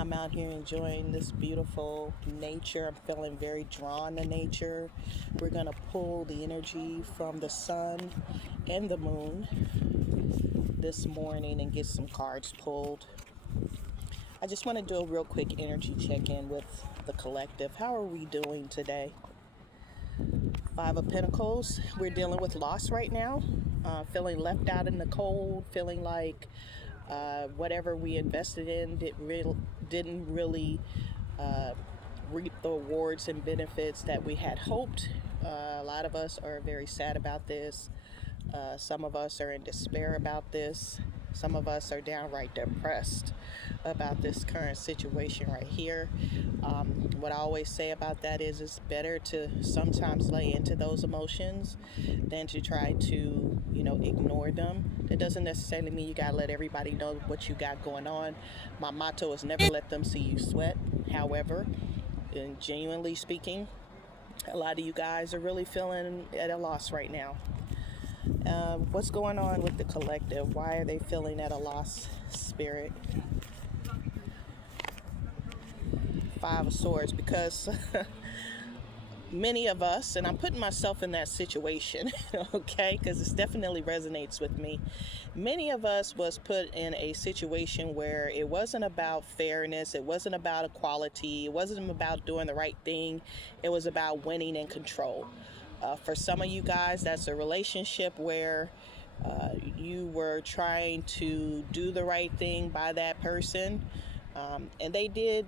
I'm out here enjoying this beautiful nature. I'm feeling very drawn to nature. We're going to pull the energy from the sun and the moon this morning and get some cards pulled. I just want to do a real quick energy check-in with the collective. How are we doing today? Five of Pentacles. We're dealing with loss right now. Feeling left out in the cold. Feeling like whatever we invested in didn't really reap the rewards and benefits that we had hoped. A lot of us are very sad about this. Some of us are in despair about this. Some of us are downright depressed about this current situation right here. What I always say about that is it's better to sometimes lay into those emotions than to try to, ignore them. It doesn't necessarily mean you gotta let everybody know what you got going on. My motto is never let them see you sweat. However, and genuinely speaking, a lot of you guys are really feeling at a loss right now. What's going on with the collective? Why are they feeling at a loss, Spirit? Five of Swords, because many of us, and I'm putting myself in that situation, okay, because it definitely resonates with me. Many of us was put in a situation where it wasn't about fairness, it wasn't about equality, it wasn't about doing the right thing, it was about winning and control. For some of you guys, that's a relationship where you were trying to do the right thing by that person, and they did,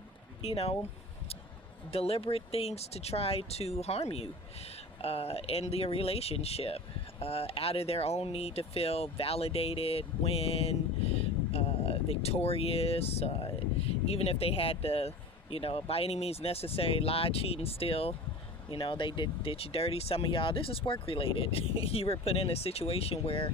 deliberate things to try to harm you in the relationship out of their own need to feel validated, win, victorious, even if they had to, by any means necessary, lie, cheat, and steal. They did you dirty. Some of y'all, this is work related. You were put in a situation where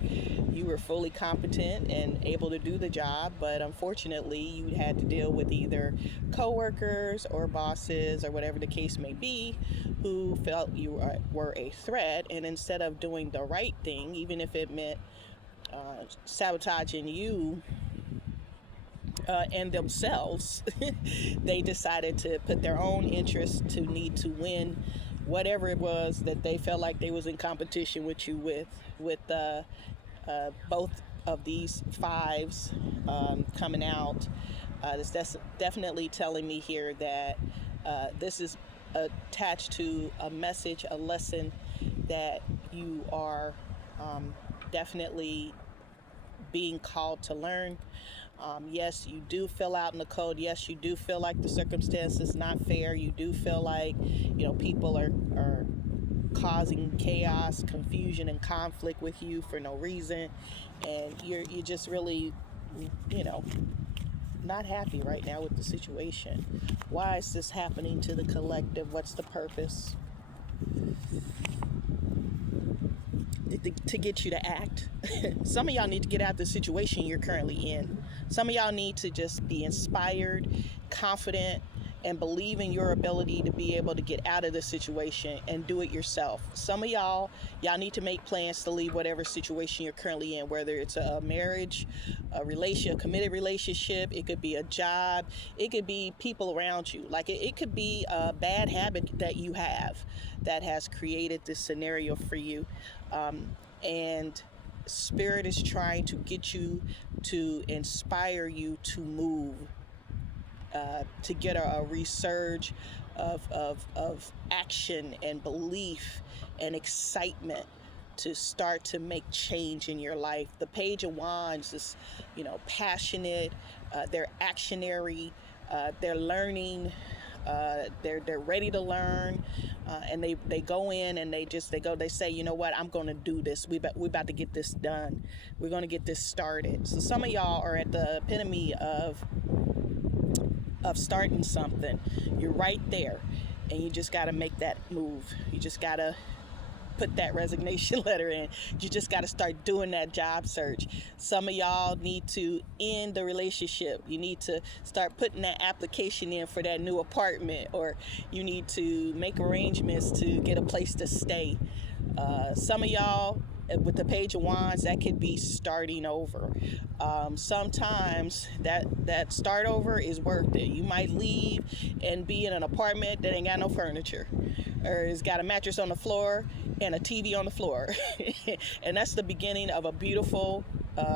you were fully competent and able to do the job, but unfortunately you had to deal with either coworkers or bosses or whatever the case may be who felt you were a threat, and instead of doing the right thing, even if it meant sabotaging you and themselves, they decided to put their own interest to need to win whatever it was that they felt like they was in competition with you with both of these fives coming out. That's definitely telling me here that this is attached to a message, a lesson that you are definitely being called to learn. Yes, you do feel out in the cold. Yes, you do feel like the circumstance is not fair. You do feel like, people are causing chaos, confusion, and conflict with you for no reason. And you're just really, not happy right now with the situation. Why is this happening to the collective? What's the purpose? To get you to act. Some of y'all need to get out of the situation you're currently in. Some of y'all need to just be inspired, confident, and believe in your ability to be able to get out of the situation and do it yourself. Some of y'all need to make plans to leave whatever situation you're currently in, whether it's a marriage, a committed relationship, it could be a job, it could be people around you. Like it could be a bad habit that you have that has created this scenario for you. And Spirit is trying to get you to inspire you to move, to get a resurge of action and belief and excitement to start to make change in your life. The Page of Wands is, passionate, they're actionary, they're learning, they're ready to learn, and they go in and they say, you know what, I'm going to do this. We about to get this done. We're going to get this started. So some of y'all are at the epitome of starting something. You're right there, and you just got to make that move. You just got to put that resignation letter in. You just got to start doing that job search. Some of y'all need to end the relationship. You need to start putting that application in for that new apartment, or you need to make arrangements to get a place to stay. Some of y'all with the Page of Wands, that could be starting over. Sometimes that start over is worth it. You might leave and be in an apartment that ain't got no furniture, or it's got a mattress on the floor and a TV on the floor, and that's the beginning of a beautiful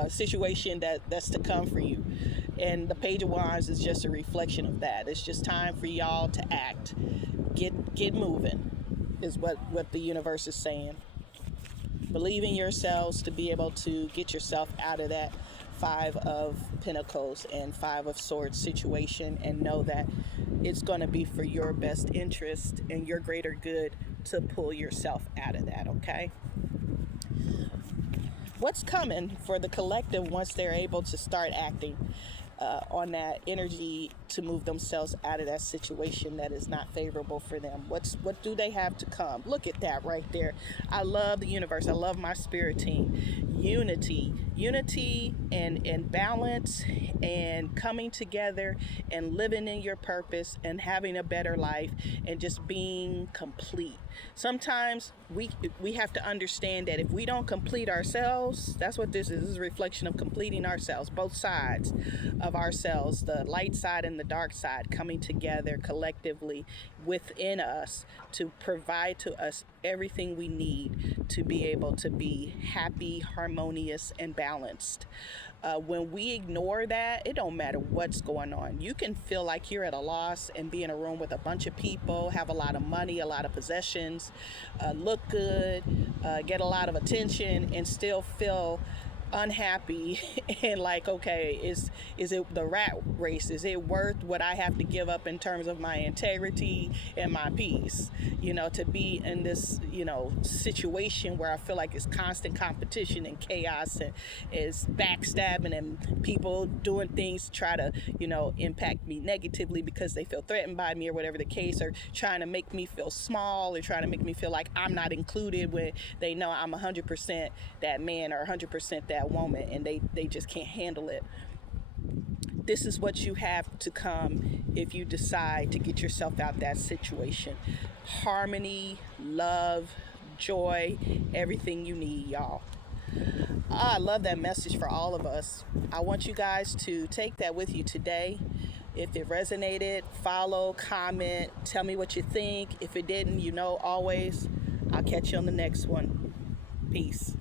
situation that's to come for you. And the Page of Wands is just a reflection of that. It's just time for y'all to act, get moving, is what the universe is saying. Believe in yourselves to be able to get yourself out of that Five of Pentacles and Five of Swords situation, and know that it's going to be for your best interest and your greater good to pull yourself out of that, okay? What's coming for the collective once they're able to start acting on that energy to move themselves out of that situation that is not favorable for them? What do they have to come? Look at that right there. I love the universe. I love my spirit team. Unity and balance and coming together and living in your purpose and having a better life and just being complete. Sometimes we have to understand that if we don't complete ourselves, that's what this is. This is a reflection of completing ourselves, both sides of ourselves, the light side and the dark side, coming together collectively within us to provide to us everything we need to be able to be happy, harmonious, and balanced. When we ignore that, it don't matter what's going on. You can feel like you're at a loss and be in a room with a bunch of people, have a lot of money, a lot of possessions, look good, get a lot of attention, and still feel unhappy and like, okay, is it the rat race? Is it worth what I have to give up in terms of my integrity and my peace, to be in this, situation where I feel like it's constant competition and chaos, and it's backstabbing and people doing things to try to, impact me negatively because they feel threatened by me or whatever the case, or trying to make me feel small, or trying to make me feel like I'm not included when they know I'm 100% that man or 100% that woman, and they just can't handle it. This is what you have to come if you decide to get yourself out that situation. Harmony, love, joy, everything you need, y'all. I love that message for all of us. I want you guys to take that with you today. If it resonated, follow, comment, tell me what you think. If it didn't, always, I'll catch you on the next one. Peace.